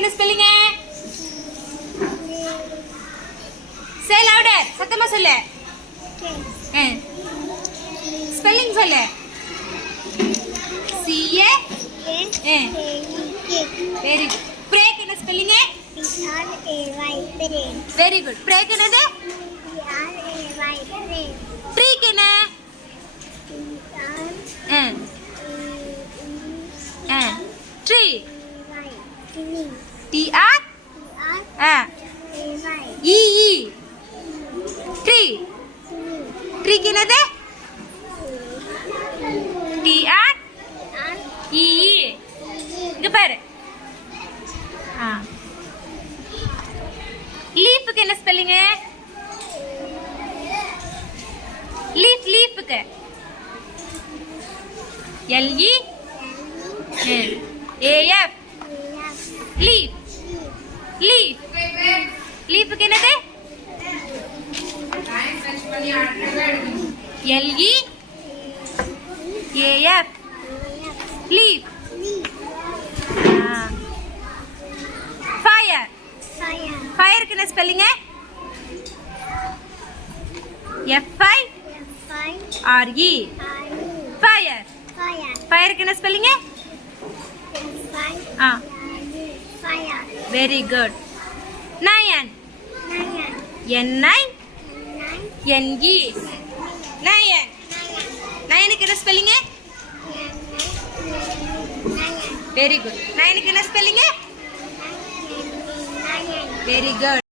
என்ன spelling? say louder. சத்தமா சொல்லு. ஸ்பெல்லிங் சொல்லு. C A very good. Break என்ன ஸ்பெல்லிங்? Very good. பிரேக் என்னது? ட்ரீக்கு என்ன? Tree. T R E E tree. ட்ரீக்கு என்னது? T R E E. இங்க பாரு. லீஃப்க்கு என்ன ஸ்பெல்லிங்? லீஃப் லீஃப்க்கு L E A F leaf. Leaf. லீஃப்க்கு என்னது? L E A F leaf. Fire. ஃபயருக்கு என்ன spelling? F I R E fire. ஃபயருக்கு என்ன spelling? Very good. Nine. N I N E nine. நயனுக்கு என்ன ஸ்பெல்லிங்? Very good. நயனுக்கு என்ன ஸ்பெல்லிங்? Very good.